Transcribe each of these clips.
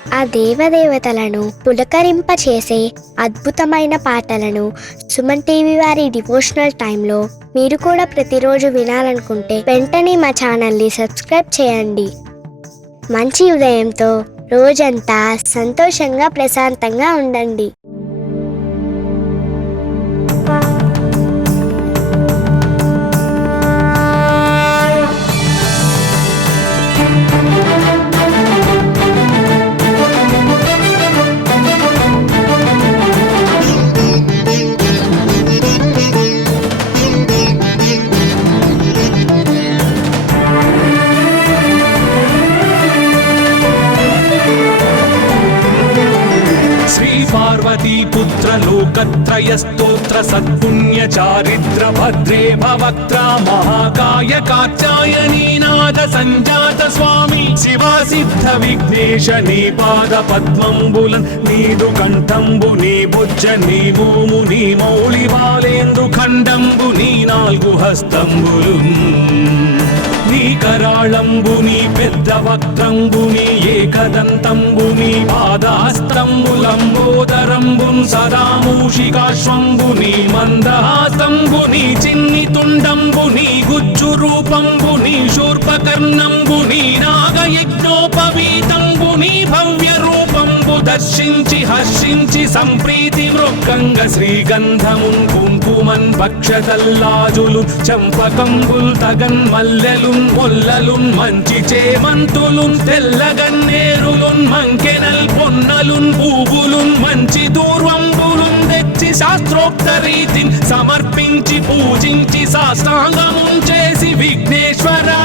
ఆ దేవదేవతలను పులకరింపచేసే అద్భుతమైన పాటలను సుమన్ టీవీ వారి డివోషనల్ టైంలో మీరు కూడా ప్రతిరోజు వినాలనుకుంటే వెంటనే మా ఛానల్ని సబ్స్క్రైబ్ చేయండి. మంచి ఉదయంతో రోజంతా సంతోషంగా ప్రశాంతంగా ఉండండి. पुत्र लोकत्रय स्तोत्र सत्पुण्य चारिद्र भद्रे भवक्त्रा महाकाय कात्यायनी नाद संजात स्वामी शिवा सिद्ध विघ्नेश नी पाद पद्मंबुलन नीदु कंठंबु नी भुज नी भूमु नी मौళి బాలేంద్రు ఖండంబు నీ నాలుగు హస్తంబులున్ నీ కరాళంబుని పెద్ద వక్త్రంబుని ఏకదంతంబుని పాదహస్తంబులంబోదరంబున్ సదా మూషికాశ్వంబుని మందహాసంబుని చిన్ని తుండంబుని గుజ్జు రూపంబుని శూర్పకర్ణంబుని నాగయజ్ఞోపవీతంబుని భవ్య రూపంబు దర్శించి హర్షించి సంప్రీతి మృక్కంగ శ్రీగంధమున్ కుంకుమన్ పక్షతల్లాజులు చంపకంబుల్ తగన్ మల్లెలున్ మొల్లలున్ మంచి చేమంతులున్ తెల్లగన్నేరులున్ మంకెనల్ పొన్నలున్ పూవులున్ మంచి దూర్వంబులున్ తెచ్చి శాస్త్రోక్త రీతిని సమర్పించి పూజించి సాష్టాంగమున్ చేసి విఘ్నేశ్వరా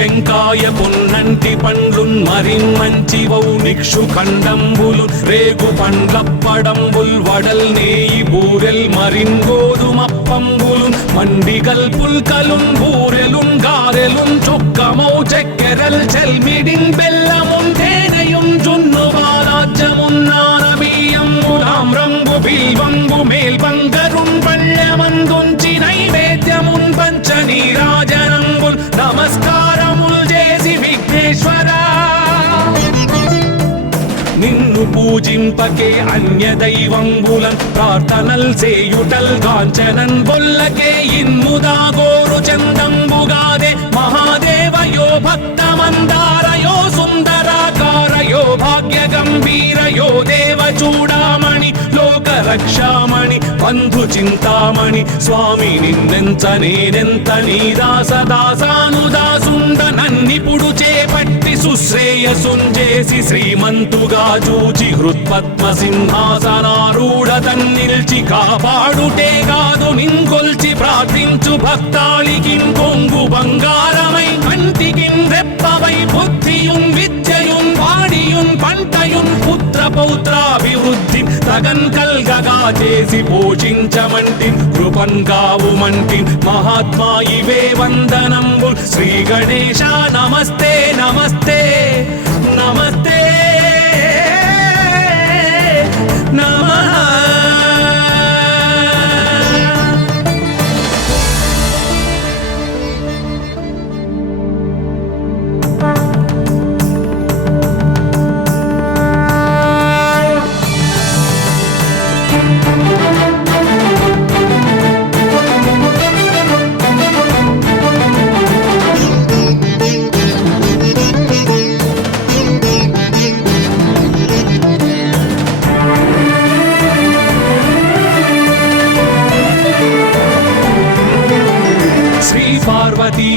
టెంకాయ పొన్నంటి పండ్లున్ మరిన్ మంచివౌ నిక్షు ఖండంబులు రేగు పండ్లప్పడంబుల్ వడల్ నేయి బూరెల్ మరిన్ గోధుమప్పంబులు మండిగల్ పుల్కలున్ బూరెలున్ గారెలున్ చొక్కమౌ చెక్కెరల్ చెల్మిడిన్ బెల్లమున్ తేనెయున్ జున్ను బాలాజ్యమున్ నానబియ్యంబులాం రంగు బిల్వంబు మేల్బంగరున్ పళ్ళమందుంచి నైవేద్యమున్ పంచ నీరాజనంబుల్ నమస్కారముల్ చేసి విఘ్నేశ్వరా నిన్ను పూజింపకే అన్య దైవంబులన్ ప్రార్థనల్ చేయుటల్ కాంచనన్ బొల్లకే ఇన్ముదా గోరు చందంబుగాదే మహాదేవయో భక్తమందారయో సుందరాకారయో భాగ్య గంభీరయో దేవ చూడామణి లోక రక్షామణి బంధు చింతామణి స్వామి నిన్నెంత నేనెంత నీ దాసదాసానుదాసుండ నన్నిపుడు చేపట్టి సుశ్రేయసుంజేసి శ్రీమంతుగా చూచి హృత్పద్మ సింహాసనారూఢ తన్నిల్చి కాపాడుటే కాదు నింకొల్చి ప్రార్థించు భక్తాళికి కొంగు బంగారమై కంటికి రెప్పవై బుద్ధియున్ విద్యయున్ వాడియున్ పంటయున్ పుత్ర పౌత్రాభివృద్ధి తగన్ కల్గగా చేసి పోషించమంటి కృపన్ కావుమంటి మహాత్మా ఇవే వందనంబు శ్రీ గణేశ నమస్తే నమస్తే నమస్తే నమః.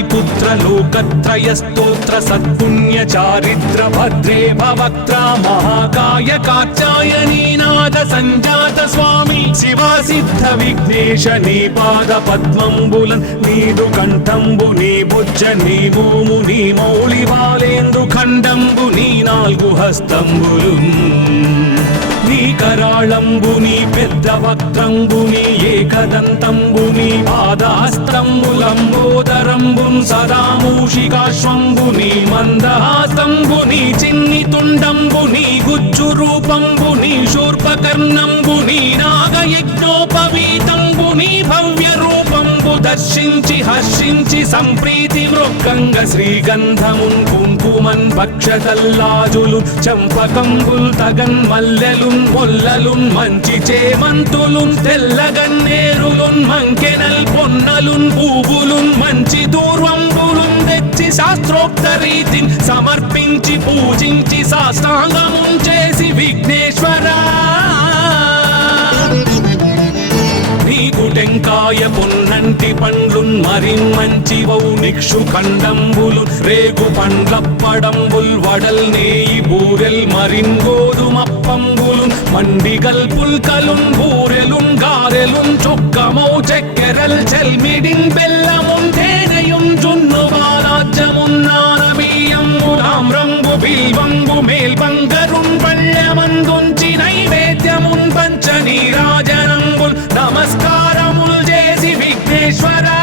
पुत्र लोकत्रय स्तोत्र सत्पुण्य चारिद्र भद्रे भवक्त्रा महाकाय कात्यायनी नाद संजात स्वामी शिवा सिद्ध विघ्नेश नी पाद पद्मंबुलन नीदु कंठंबु नी भुज नी भूमु नी मौళి బాలేంద్రు ఖండంబు నీ నాలుగు హస్తంబులున్ నీ కరాళంబుని పెద్ద వక్త్రంబుని ఏకదంతంబుని పాదహస్తంబులంబోదరంబున్ సదా మూషికాశ్వంబుని మందహాసంబుని చిన్ని తుండంబుని గుజ్జు రూపంబుని శూర్పకర్ణంబుని నాగయజ్ఞోపవీతంబుని భవ్య రూపంబు దర్శించి హర్షించి సంప్రీతి మృక్కంగ శ్రీగంధమున్ కుంకుమన్ భక్షతల్లాజులు చంపకంబుల్ తగన్ మల్లెలున్ మొల్లలున్ మంచి చేమంతులున్ తెల్లగన్నేరులున్ మంకెనల్ పొన్నలున్ పూవులున్ మంచి దూర్వంబులున్ తెచ్చి శాస్త్రోక్త రీతిని సమర్పించి పూజించి సాష్టాంగమున్ చేసి విఘ్నేశ్వరా నీకు టెంకాయ పొన్నంటి పండ్లున్ మరిన్ మంచివౌ నిక్షు ఖండంబులు రేగు పండ్లప్పడంబుల్ వడల్ నేయి బూరెల్ మరిన్ గోధుమప్పంబులు మండిగల్ పుల్కలున్ బూరెలున్ గారెలున్ చొక్కమౌ చక్కెరల్ చెల్మిడిన్ బెల్లమున్ తేనెయున్ జున్ను బాలాజ్యమున్ నానబియ్యంబు తామ్రంబు బిల్వంబు మేల్బంగరున్ పళ్ళమందుంచి నైవేద్యమున్ పంచ నీరాజనంబుల్ నమస్కారముల్ చేసి విఘ్నేశ్వరా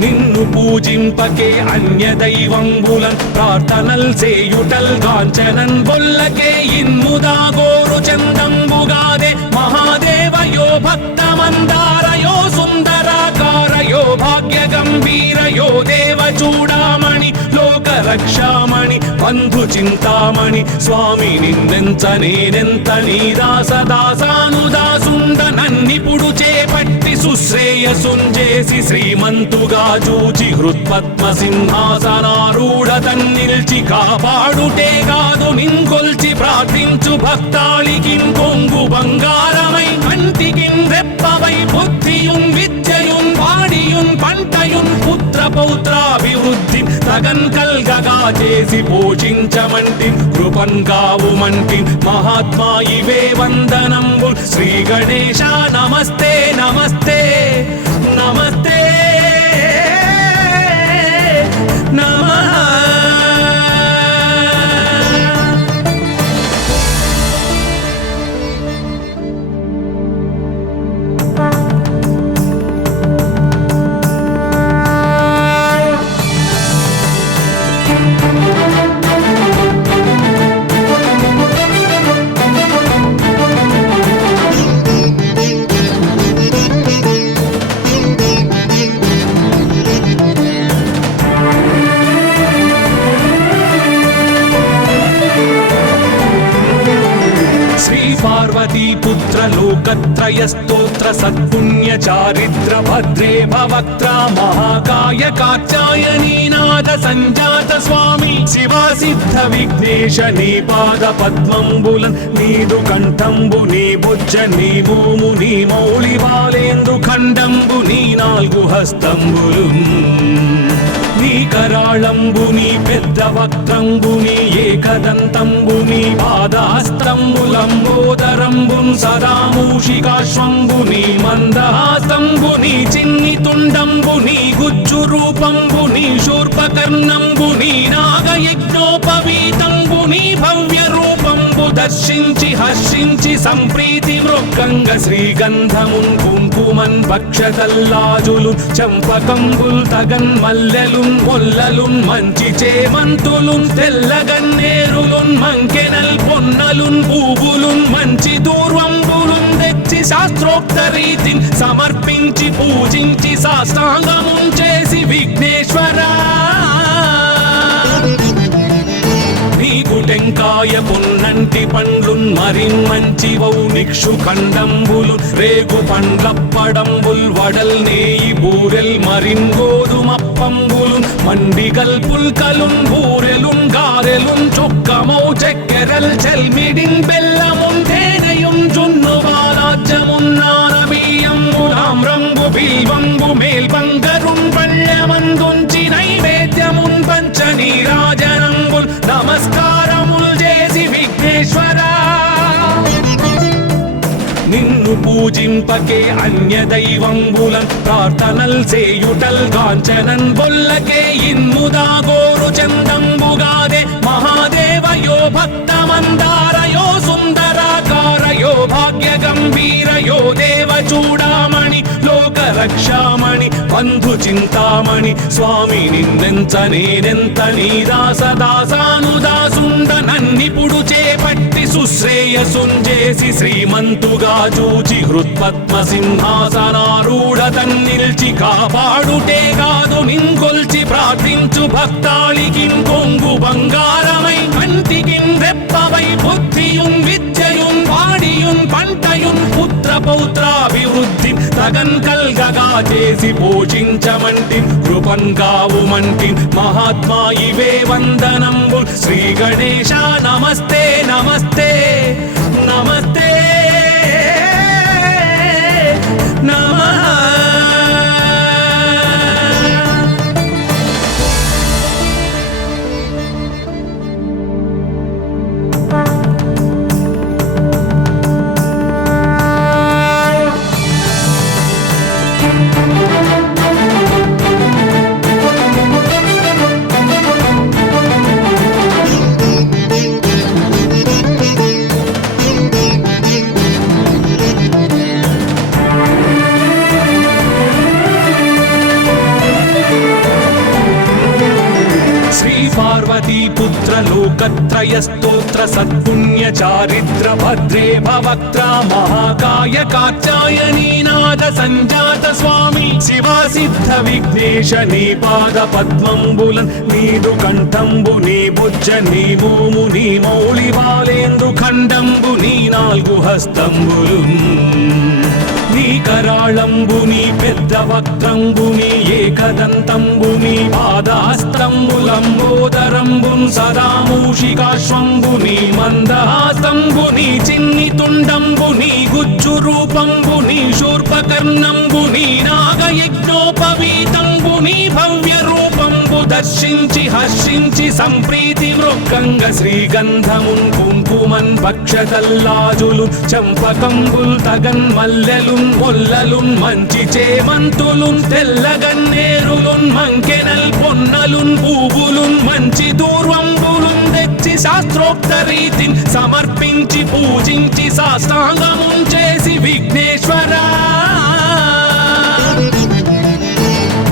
నిన్ను పూజింపకే అన్య దైవంబులన్ ప్రార్థనల్ చేయుటల్ కాంచనన్ బొల్లకే ఇన్ముదాగోరు చందంబుగాదే మహాదేవయో భక్తమందారయో సుందరాకారయో భాగ్య గంభీరయో దేవ చూడామణి లోక రక్షామణి బంధు చింతామణి స్వామి నిన్నెంత నేనెంత నీ దాసదాసానుదాసుండ నన్నిపుడు చేపట్టి సుశ్రేయసుంజేసి శ్రీమంతుగా చూచి హృత్పద్మ సింహాసనారూఢ తన్నిల్చి కాపాడుటే కాదు నింకొల్చి ప్రార్థించు భక్తాళికిన్ కొంగు బంగారమై కంటికిన్ రెప్పవై బుద్ధియున్ విద్యయున్ వాడియున్ పంటయున్ పుత్ర పౌత్రాభివృద్ధి తగన్ కల్గగా చేసి పోషించమంటి కృపన్ కావుమంటి మహాత్మా ఇవే వందనంబు శ్రీ గణేశ నమస్తే నమస్తే నమస్తే నమః पुत्र लोकत्रय स्तोत्र सत्पुण्य चारित्र भद्रे भवक्त्र महाकाय कात्यायनी नाद संजात स्वामी शिवा सिद्ध विघ्नेश नी पाद पद्मंबुलन् नीदु कंठंबु नी बुज्ज नी भूमु नी मौळि बालेंद्रु खंडंबु नी नाल्गु हस्तंबुलुन् నీ కరాళంబుని పెద్ద వక్త్రంబుని ఏకదంతంబుని పాదహస్తంబులంబోదరంబున్ సదా మూషికాశ్వంబుని మందహాస్తంబుని చిన్ని తుండంబుని గుజ్జు రూపంబుని శూర్పకర్ణంబుని నాగయజ్ఞోపవీతంబుని భవ్య రూపంబు దర్శించి హర్షించి సంప్రీతి మృక్కంగ శ్రీగంధమున్ కుంకుమన్ భక్షతల్లాజులు చంపకంబుల్ తగన్ మల్లెలున్ మొల్లలున్ మంచి చేమంతులున్ తెల్లగన్నేరులున్ మంకెనల్ పొన్నలున్ పూవులున్ మంచి దూర్వంబులున్ తెచ్చి శాస్త్రోక్త రీతిని సమర్పించి పూజించి సాష్టాంగమున్ చేసి విఘ్నేశ్వరా నీకు టెంకాయ పొన్నంటి పండ్లున్ మరిన్ మంచివౌ నిక్షు ఖండంబులు రేగు పండ్లప్పడంబుల్ వడల్ నేయి బూరెల్ మరిన్ గోధుమప్పంబులు మండిగల్ పుల్కలున్ బూరెలున్ గారెలున్ చొక్కమౌ చక్కెరల్ చెల్మిడిన్ బెల్లమున్ తేనెయున్ జున్ను బాలాజ్యమున్ నానబియ్యంబు తామ్రంబు బిల్వంబు మేల్బంగరున్ పళ్ళమందుంచి నైవేద్యమున్ పంచ నీరాజనంబుల్ నమస్కారముల్ చేసి విఘ్నేశ్వరా నిన్ను పూజింపకే అన్య దైవంబులన్ ప్రార్థనల్ చేయుటల్ కాంచనన్ బొల్లకే ఇన్ముదాగోరు చందంబుగాదే మహాదేవయో భక్తమందారయో సుందరాకారయో భాగ్య గంభీరయో దేవ చూడామణి లోక రక్షామణి బంధు చింతామణి స్వామి నిన్నెంత నేనెంత నీ దాసదాసానుదాసుండ నన్నిపుడు చేపట్టి సుశ్రేయసుంజేసి శ్రీమంతుగా చూచి హృత్పద్మ సింహాసనారూఢ తన్నిల్చి కాపాడుటే కాదు నింకొల్చి ప్రార్థించు భక్తాళికి కొంగు బంగారమై కంటికి రెప్పవై బుద్ధియున్ విద్యయున్ వాడియున్ పంటయున్ పుత్ర పౌత్రాభివృద్ధి తగన్ కల్గగా చేసి పోషించమంటి కృపన్ కావుమంటి మహాత్మా ఇవే వందనంబు శ్రీ గణేశ నమస్తే నమస్తే నమస్తే నమః. पार्वतीपुत्र लोकत्रयस्तोत्र सत्पुण्य चारिद्र भद्रे भवक्त्रा महाकाय कात्यायनीनाद संजात स्वामी शिवा सिद्ध विघ्नेश नी पाद पद्मंबुलन् नीदु कंठंबु नी बुज्ज नी भूमु नी मौळि बालेंदु खंडंबु नी नाल्गु हस्तंबुलुन् నీ కరాళంబుని పెద్ద వక్త్రంబుని ఏకదంతంబుని పాదహస్తంబులంబోదరంబున్ సదా మూషికాశ్వంబుని మందహాసంబుని చిన్ని తుండంబుని గుజ్జు రూపంబుని శూర్పకర్ణంబుని నాగయజ్ఞోపవీతంబుని భవ్య రూపంబు దర్శించి హర్షించి సంప్రీతి మృక్కంగ శ్రీగంధమున్ కుంకుమన్ భక్షతల్లాజులు చంపకంబుల్ తగన్ మల్లెలున్ మొల్లలున్ మంచి చేమంతులున్ తెల్లగన్నేరులున్ మంకెనల్ పొన్నలున్ పూవులున్ మంచి దూర్వంబులున్ తెచ్చి శాస్త్రోక్త రీతిని సమర్పించి పూజించి సాష్టాంగమున్ చేసి విఘ్నేశ్వరా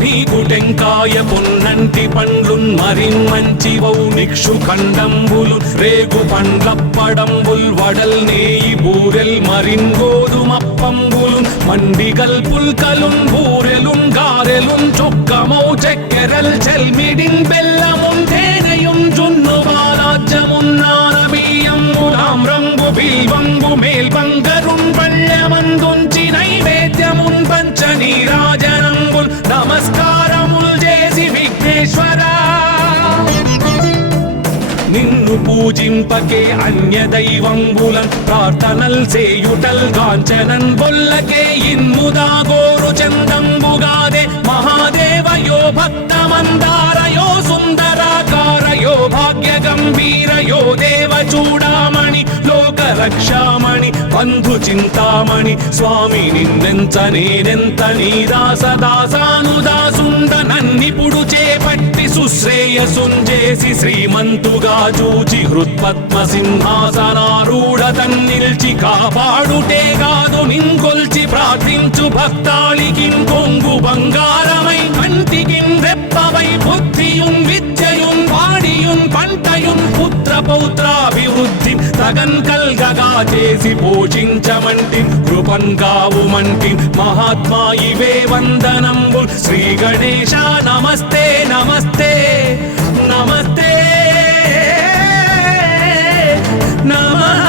నీకు టెంకాయ పొన్నంటి పండ్లున్ మరిన్ మంచివౌ నిక్షు ఖండంబులు రేగు పండ్లప్పడంబుల్ వడల్ నేయి బూరెల్ మరిన్ గోధుమప్పంబులు మండిగల్ పుల్కలున్ బూరెలున్ గారెలున్ చొక్కమౌ చెక్కెరల్ చెల్మిడిన్ బెల్లమున్ తేనెయున్ జున్ను బాలాజ్యమున్ నానబియ్యంబులాం రంగు బిల్వంబు మేల్బంగరున్ పళ్ళెమందుంచి నైవేద్యమున్ పంచ నీరాజనంబుల్ నమస్కారముల్ చేసి విఘ్నేశ్వరా నిన్ను పూజింపకే అన్య దైవంబులన్ ప్రార్థనల్ సేయుటల్ గాంచనన్ బొల్లకే ఇన్ముదా గోరు చందంబుగాదే మహాదేవయో భక్తమందారయో సుందరాకారయో భాగ్య గంభీరయో దేవ చూడామణి లోక రక్షామణి బంధు చింతామణి స్వామి నిన్నెంత నేనెంత నీ దాసదాసానుదాసుండ నన్నిపుడు చేపట్టి సుశ్రేయసుంజేసి శ్రీమంతుగా చూచి హృత్పద్మ సింహాసనారూఢ తన్నిల్చి కాపాడుటే కాదు నింకొల్చి ప్రార్థించు భక్తాళికి కొంగు బంగారమై కంటికి రెప్పవై బుద్ధియున్ విద్యయున్ వాడియున్ పంటయున్ పుత్ర పౌత్రాభివృద్ధి తగన్ కల్గగా చేసి పోషించమంటి కృపన్ కావుమంటి మహాత్మా ఇవే వందనంబు శ్రీ గణేశ నమస్తే నమస్తే నమస్తే నమః.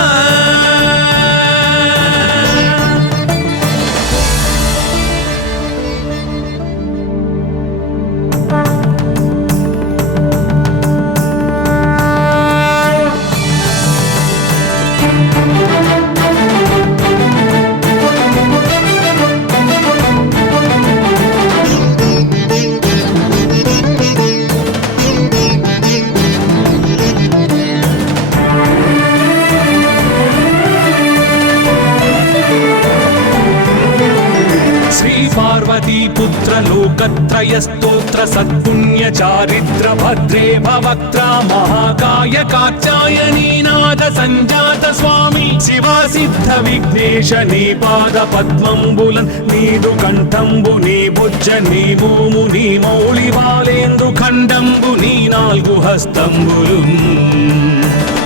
पार्वतीपुत्र लोकत्रयस्तोत्र सत्पुण्य चारिद्र भद्रे भवक्त्रा महाकाय कात्यायनीनाद संजात स्वामी शिवा सिद्ध विघ्नेश नी पाद पद्मंबुलन् नीदु कंठंबु नी बुज्ज नी भूमु नी मौळि बालेंदु खंडंबु नी नाल्गु हस्तंबुलुन्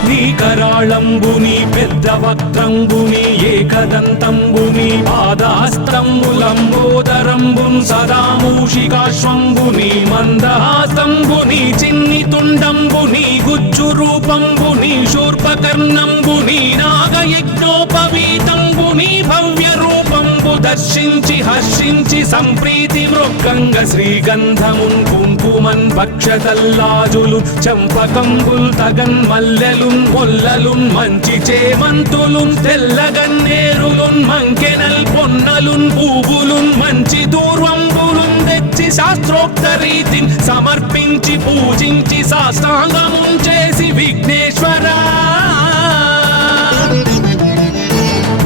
నీ కరాళంబుని పెద్ద వక్త్రంబుని ఏకదంతంబుని పాదహస్తంబులంబోదరంబున్ సదా మూషికాశ్వంబుని మందహాసంబుని చిన్ని తుండంబుని గుజ్జు రూపంబుని శూర్పకర్ణంబుని నాగయజ్ఞోపవీతంబుని భవ్య రూపంబు దర్శించి హర్షించి సంప్రీతి మృక్కంగ శ్రీగంధమున్ కుంకుమన్ భక్షతల్లాజులు చంపకంబుల్ తగన్ మల్లెలున్ మొల్లలున్ మంచి చేమంతులున్ తెల్లగన్నేరులున్ మంకెనల్ పొన్నలున్ పూవులున్ మంచి దూర్వంబులున్ తెచ్చి శాస్త్రోక్త రీతిని సమర్పించి పూజించి సాష్టాంగమున్ చేసి విఘ్నేశ్వరా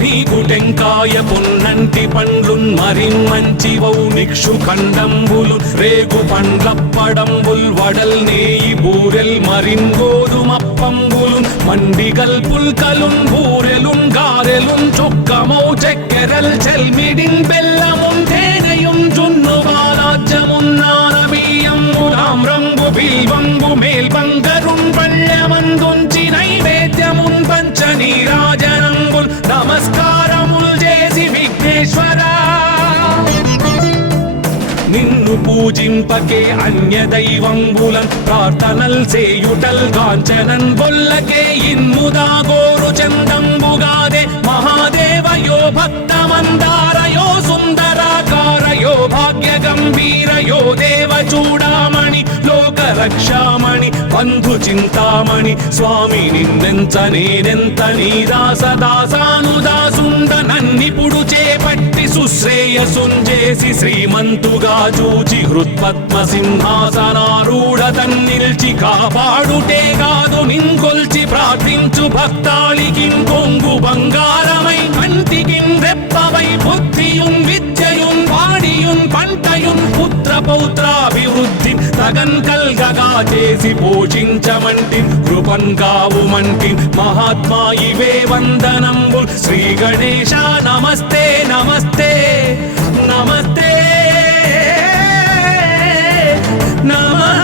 నీకు టెంకాయ పొన్నంటి పండ్లున్ మరిన్మంచివౌ నిక్షు ఖండంబులు రేగు పండ్లప్పడంబుల్ వడల్ నేయి బూరెల్ మరిన్ గోధుమప్పంబులు మండిగల్ పుల్కలున్ బూరెలున్ గారెలున్ చొక్కమౌ చెక్కెరల్ చెల్మిడిన్ బెల్లమున్ తేనెయున్ జున్ను బాలాజ్యమున్ నానబియ్యంబులాం రంగు బిల్వంబు మేల్బంగరున్ పళ్ళమందుంచి నైవేద్యమున్ పంచ నీరాజనంబుల్ నమస్కారముల్ చేసి విఘ్నేశ్వరా నిన్ను పూజింపకే అన్య దైవంబులన్ ప్రార్థనల్ సేయుటల్ కాంచనన్ బొల్లకే ఇన్ముదా గోరు చందంబుగాదే మహాదేవయో భక్తమందారయో సుందరాకారయో భాగ్య గంభీరయో దేవ చూడామణి లోక రక్షామణి బంధు చింతామణి స్వామి నిన్నెంత నేనెంత నీదాసదాసానుదాసుండ నన్నిపుడు చేపట్టి సుశ్రేయసుంజేసి శ్రీమంతుగా చూచి హృత్పద్మ సింహాసనారూఢ తన్నిల్చి కాపాడుటే కాదు నిన్కొల్చి ప్రార్థించు భక్తాళికిన్ కొంగు బంగారమై కంటికిన్ రెప్పవై బుద్ధియున్ విద్యయున్ వాడియున్ పంటయున్ పుత్ర పౌత్రాభివృద్ధి తగన్ కల్గగా చేసి పోషించమంటి కృపన్ కావుమంటి మహాత్మా ఇవే వందనంబుల్ శ్రీ గణేశ నమస్తే నమస్తే నమస్తే నమః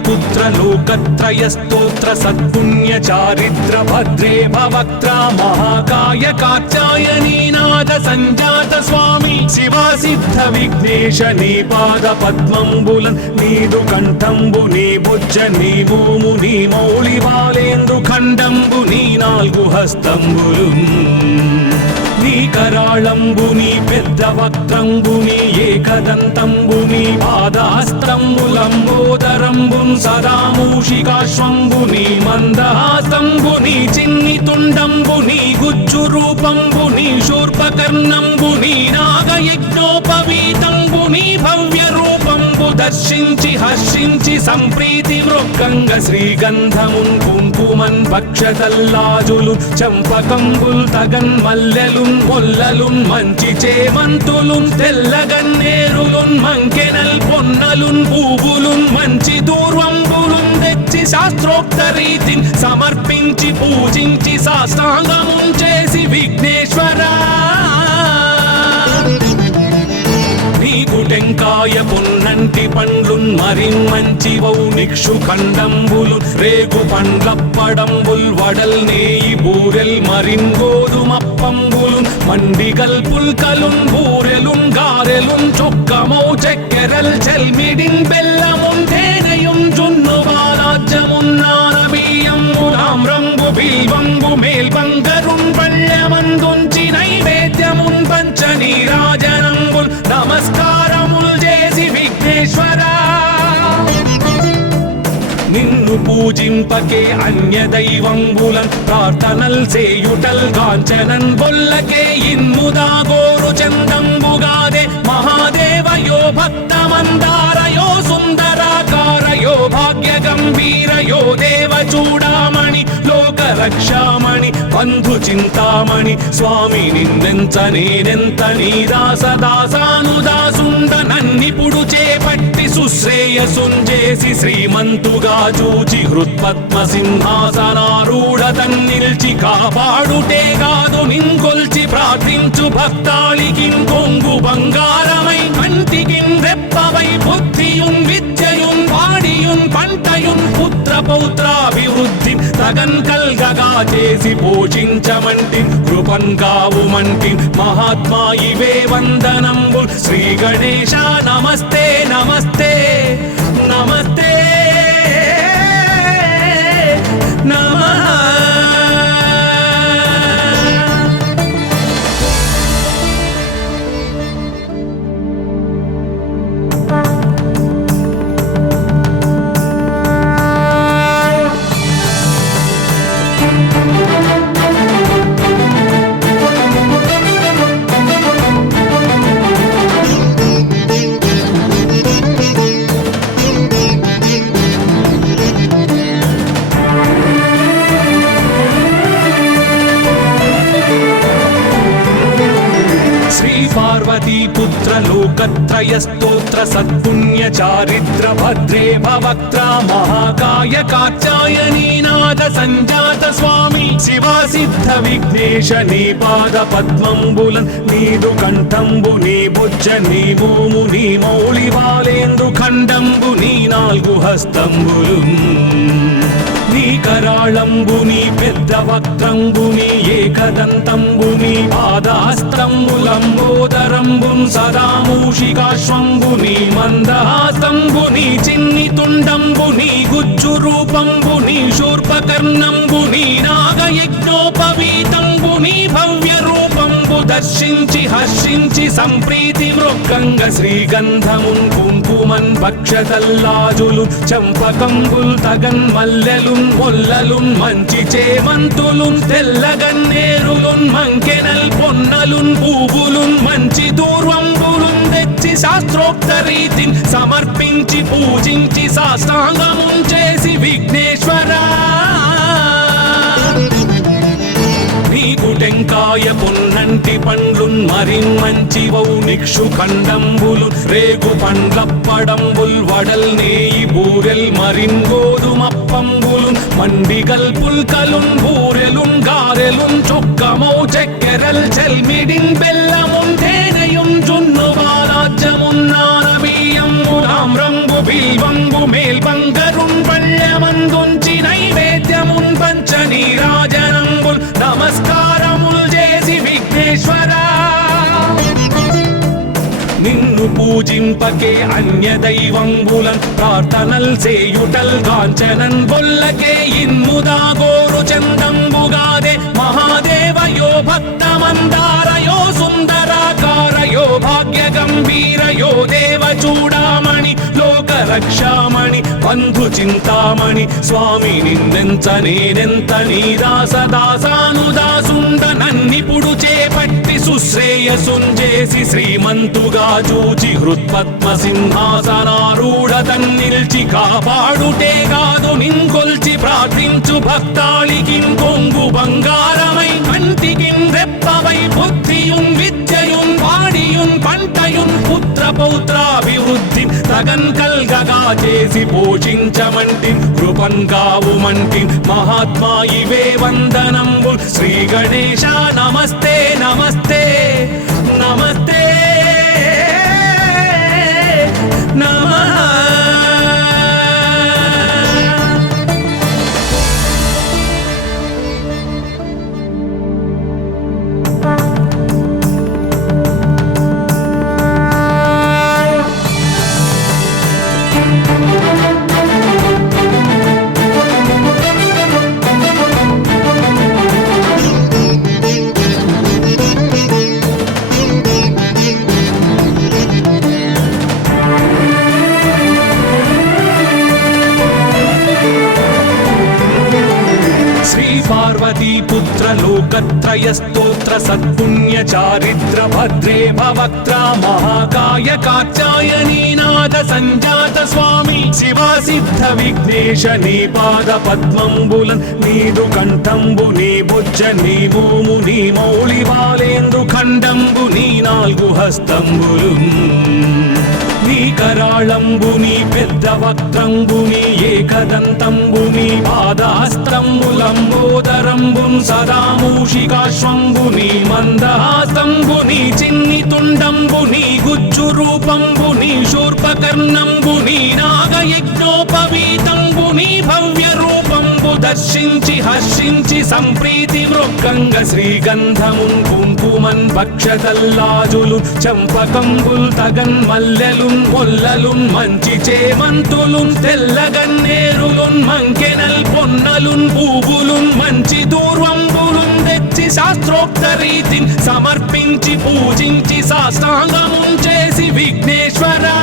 पुत्र लोकत्रय स्तोत्र सत्पुण्य चारित्र भद्रे भवक्त्रा महाकाय कात्यायनी नाद संजात स्वामी शिवा सिद्ध विघ्नेश नी पाद पद्मंबुलन नीदु कंठंबु नी बुज्ज नी भूमु नी मौళి బాలేంద్రు ఖండంబు నీ నాలుగు హస్తంబులున్ నీ కరాళంబుని పెద్ద వక్త్రంబుని ఏకదంతంబుని పాదహస్తంబులంబోదరంబున్ సదా మూషికాశ్వంబుని మందహాసంబుని చిన్ని తుండంబుని గుజ్జు రూపంబుని శూర్పకర్ణంబుని నాగయజ్ఞోపవీతంబుని భవ్య రూపంబు దర్శించి హర్షించి సంప్రీతి మృక్కంగ శ్రీగంధమున్ కుంకుమన్ భక్షతల్లాజులు చంపకంబుల్ తగన్ మల్లెలున్ మొల్లలున్ మంచి చేమంతులున్ తెల్లగన్నేరులున్ మంకెనల్ పొన్నలున్ పూవులున్ మంచి దూర్వంబులున్ తెచ్చి శాస్త్రోక్త రీతిని సమర్పించి పూజించి సాష్టాంగమున్ చేసి విఘ్నేశ్వరా నీకు టెంకాయ పొన్నంటి పండ్లున్ మరిన్మంచివౌ నిక్షు ఖండంబులు రేగు పండ్లప్పడంబుల్ వడల్ నేయి బూరెల్ మరిన్ గోధుమప్పంబులు మండిగల్ పుల్కలున్ బూరెలున్ గారెలున్ చొక్కమౌ చెక్కెరల్ చెల్మిడిన్ బెల్లమున్ తేనెయున్ జున్ను బాలాజ్యమున్ నానబియ్యంబులాం రంగు బిల్వంబు మేల్బంగరున్ పళ్ళమందుంచి నైవేద్యమున్ పంచ నీరాజనంబుల్ నమస్కారముల్ చేసి విఘ్నేశ్వరా నిన్ను పూజింపకే అన్య దైవంబులన్ ప్రార్థనల్ సేయుటల్ కాంచనన్ బొల్లకే ఇన్ముదా గోరు చందంబుగాదే మహాదేవయో భక్తమందారయో సుందరాకారయో భాగ్య గంభీరయో దేవ చూడామణి లోక రక్షామణి బంధు చింతామణి స్వామి నిన్నెంత నేనెంత నీ దాసదాసానుదాసుండ నన్నిపుడు చేపట్టి సుశ్రేయసుంజేసి శ్రీమంతుగా చూచి హృత్పద్మ సింహాసనారూఢ తన్నిల్చి కాపాడుటే కాదు నింకొల్చి ప్రార్థించు భక్తాళికిం కొంగు బంగారమై కంటికిం రెప్పవై బుద్ధియుం విద్యయుం వాడియుం పంటయుం పుత్ర పౌత్రాభివృద్ధి తగన్ కల్గగా చేసి పోషించమంటి కృపన్ కావుమంటి మహాత్మా ఇవే వందనంబు శ్రీ గణేశ నమస్తే నమస్తే నమస్తే నమః. पार्वतीपुत्र लोकत्रय स्तोत्र सत्पुण्य चारित्र भद्रे भवक्त्रा महाकाय कात्यायनी नाद संजात स्वामी शिवा सिद्ध विघ्नेश नी पाद पद्मंबुलन् नीदु कंठंबु नी बुज्ज नी भूमु नी मौళి బాలేందు ఖండంబు నీ నాలుగు హస్తంబులున్ నీ కరాళంబుని పెద్ద వక్త్రంబుని ఏకదంతంబుని పాదాస్తంబులంబోదరంబున్ సదా మూషికాశ్వంబుని మందహాస్తంబుని చిన్ని తుండంబుని గుజ్జు రూపంబుని శూర్పకర్ణంబుని నాగయజ్ఞోపవీతంబుని భవ్య రూపంబు దర్శించి హర్షించి సంప్రీతి మృక్కంగ శ్రీగంధమున్ కుంకుమన్ భక్షతల్లాజులు చంపకంబుల్ తగన్ మల్లెలు మొల్లలున్ మంచి చేమంతులున్ తెల్లగన్నేరులున్ మంకెనల్ పొన్నలున్ పూవులున్ మంచి దూర్వంబులున్ తెచ్చి శాస్త్రోక్త రీతిని సమర్పించి పూజించి సాష్టాంగమున్ చేసి విఘ్నేశ్వరా నీకు టెంకాయ పొన్నంటి పండ్లున్ మరిన్ మంచివౌ నిక్షు ఖండంబులు రేగు పండ్లప్పడంబుల్ వడల్ నేయి బూరెల్ మరిన్ గోధుమప్పంబులు మండిగల్ పుల్కలున్ బూరెలున్ గారెలున్ చొక్కమౌ చక్కెరల్ చెల్మిడిన్ బెల్లమున్ తేనెయున్ జున్ను బాలాజ్యమున్ నానబియ్యంబు తామ్రంబు బిల్వంబు మేల్బంగరున్ పళ్ళమందుంచి నైవేద్యమున్ పంచ నీరాజనంబుల్ నమస్కారముల్ చేసి విఘ్నేశ్వరా నిన్ను పూజింపకే అన్య దైవంబులన్ ప్రార్థనల్ చేయుటల్ కాంచనన్ బొల్లకే ఇన్ముదా గోరు చందంబుగాదే మహాదేవయో భక్తమందారయో సుందరాకారయో భాగ్య గంభీరయో దేవ చూడామణి లోక రక్షామణి బంధు చింతామణి స్వామి నిన్నెంత నేనెంత నీ దాసదాసానుదాసుండ నన్నిపుడు చేపట్టి సుశ్రేయసుంజేసి శ్రీమంతుగా చూచి హృత్పద్మ సింహాసనారూఢ తన్నిల్చి కాపాడుటే కాదు నింకొల్చి ప్రార్థించు భక్తాళికిం కొంగు బంగారమై కంటికిం రెప్పవై బుద్ధియుం విద్యయుం వాడియుం పంటయుం పుత్ర పౌత్రాభివృద్ధి తగన్ కల్గగా చేసి పోషించమంటి కృపన్ కావుమంటి మహాత్మా ఇవే వందనంబు శ్రీ గణేశ నమస్తే నమస్తే నమస్తే నమః. पार्वतीपुत्र लोकत्रय स्तोत्र సత్పుణ్య చారిత్ర భద్రే భవక్త్ర మహాకాయ కాత్యాయనీ నాద సంజాత స్వామి శివా సిద్ధ విఘ్నేశ నీ పాద పద్మంబులన్ నీదు కంఠంబు నీ బుజ్జ నీ భూము నీ మౌళి బాలేందు ఖండంబు నీ నాలుగు హస్తంబులు నీ కరాళంబు నీ పెద్ద వక్త్రంబు నీ ఏకదంతంబు నీ పాదహస్తంబులంబోదరంబున్ సదా మూషికాశ్వంబు నీ మందహాస్తంబు నీ చిన్ని తుండంబు నీ గుజ్జు రూపంబు నీ శూర్పకర్ణంబు నీ నాగయజ్ఞోపవీతంబు నీ భవ్య రూపంబు దర్శించి హర్షించి సంప్రీతి మృక్కంగ శ్రీగంధమున్ కుంకుమన్ భక్షతల్లాజులు చంపకంబుల్ తగన్ మల్లెలున్ మొల్లలున్ మంచి చేమంతులున్ తెల్లగన్నేరులున్ మంకెనల్ పొన్నలున్ పూవులున్ మంచి దూర్వంబులున్ తెచ్చి శాస్త్రోక్త రీతిని సమర్పించి పూజించి సాష్టాంగమున్ చేసి విఘ్నేశ్వరా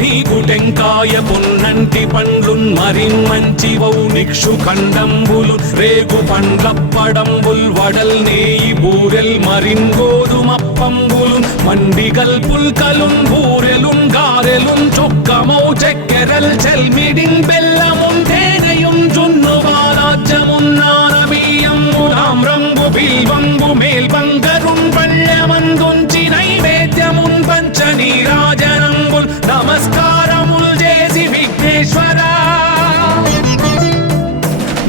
నీకు టెంకాయ పొన్నంటి పండ్లున్ మరిన్మంచి వౌనిక్షు ఖండంబులు రేగు పండ్లప్పడంబుల్ వడల్ నేయి బూరెల్ మరిన్ గోధుమప్పంబులు మండిగల్ పుల్కలున్ బూరెలున్ గారెలున్ చొక్కమౌ చెక్కెరల్ చెల్మిడిన్ బెల్లమున్ తేనెయున్ జున్ను వారాజ్యమున్ నానబియ్యంబు తామ్రంబు బిల్వంబు మేల్బంగరున్ పళ్ళమందుంచి నైవేద్యమున్ పంచ నీరాజనంబుల్ నమస్కారముల్ చేసి విఘ్నేశ్వరా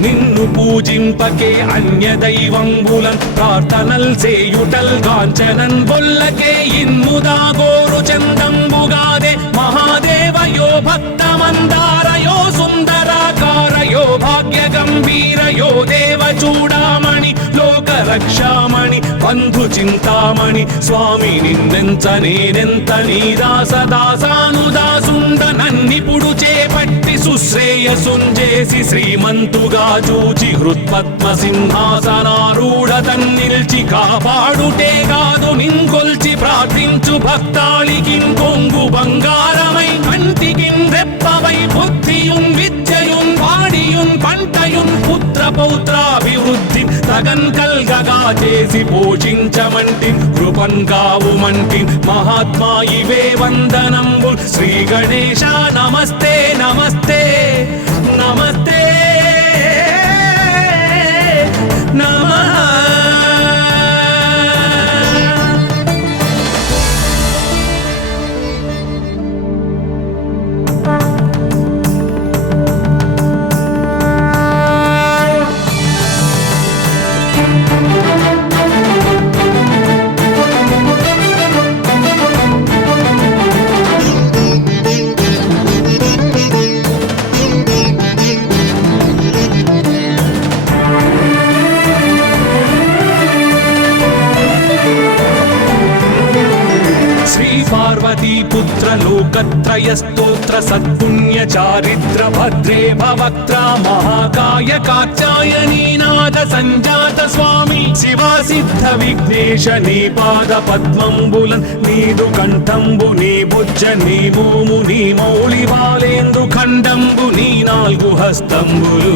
నిన్ను పూజింపకే అన్య దైవంబులన్ ప్రార్థనల్ సేయుటల్ కాంచనన్ బొల్లకే ఇన్ముదా గోరు చందంబుగాదే మహాదేవయో భక్తమందారయో సుందరాకారయో భాగ్య గంభీరయో దేవ చూడామణి లోక రక్షామణి బంధు చింతామణి స్వామి నిన్నెంత నేనెంత నీ దాసదాసానుదాసుండ నన్నిపుడు చేపట్టి సుశ్రేయసుంజేసి శ్రీమంతుగా చూచి హృత్పద్మ సింహాసనారూఢ తన్నిల్చి కాపాడుటే కాదు నింకొల్చి ప్రార్థించు భక్తాళికిన్ కొంగు బంగారమై కంటికిన్ రెప్పవై బుద్ధియున్ విద్యయున్ వాడియున్ పంటయున్ పుత్ర పౌత్రాభివృద్ధి తగన్ కల్గగా చేసి పోషించమంటి కృపన్ కావుమంటి మహాత్మా ఇవే వందనంబు శ్రీ గణేశ నమస్తే నమస్తే నమస్తే నమః పుత్ర లోకత్రయ స్తోత్ర సత్పుణ్య చారిత్ర భద్రే భవక్త్ర మహాకాయ కాత్యాయనీ నాద సంజాత స్వామి శివా సిద్ధ విఘ్నేశ నీ పాద పద్మంబులన్ నీదు కంఠంబు నీ బుజ్జ నీ భూము నీ మౌళి బాలేందు ఖండంబు నీ నాలుగు హస్తంబులు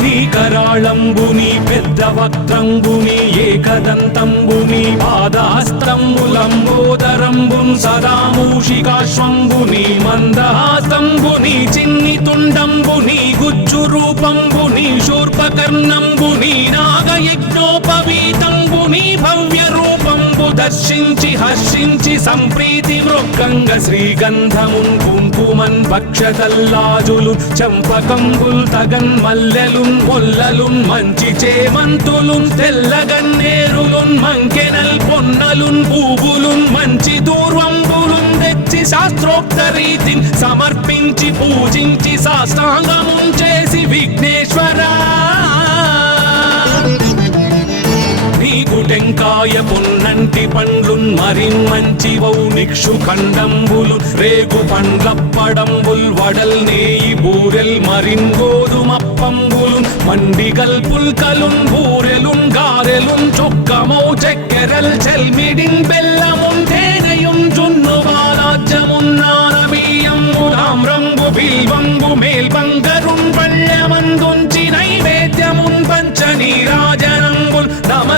నీ కరాళంబు నీ పెద్ద వక్త్రంబు నీ ఏకదంతంబు నీ పాదహస్తంబులంబోదరంబున్ సదా మూషికాశ్వంబు నీ మందహాస్తంబు నీ చిన్ని తుండంబు నీ గుజ్జు రూపంబు నీ శూర్పకర్ణంబు నీ నాగయజ్ఞోపవీతంబు నీ భవ్య రూపంబు దర్శించి హర్షించి సంప్రీతి మృక్కంగ శ్రీగంధమున్ కుంకుమన్ భక్షతల్లాజులు చంపకంబుల్ తగన్ మల్లెలున్ మొల్లలున్ మంచి చేమంతులున్ తెల్లగన్నేరులున్ మంకెనల్ పొన్నలున్ పూవులున్ మంచి దూర్వంబులున్ తెచ్చి శాస్త్రోక్త రీతిని సమర్పించి పూజించి సాష్టాంగమున్ చేసి విఘ్నేశ్వరా నీకు టెంకాయ పొన్నంటి పండ్లున్ మరిన్మంచి వౌనిక్షు ఖండంబులు రేగు పండ్లప్పడంబుల్ వడల్ నేయి బూరెల్ మరిన్ గోధుమప్పంబులు మండిగల్ పుల్కలున్ బూరెలున్ గారెలున్ చొక్కమౌ చెక్కెరల్ చెల్మిడిన్ బెల్లమున్ తేనెయున్ జున్ను వారాజ్యమున్ నానబియ్యంబు తామ్రంబు బిల్వంబు మేల్బంగరున్ పళ్ళమందుంచి నైవేద్యమున్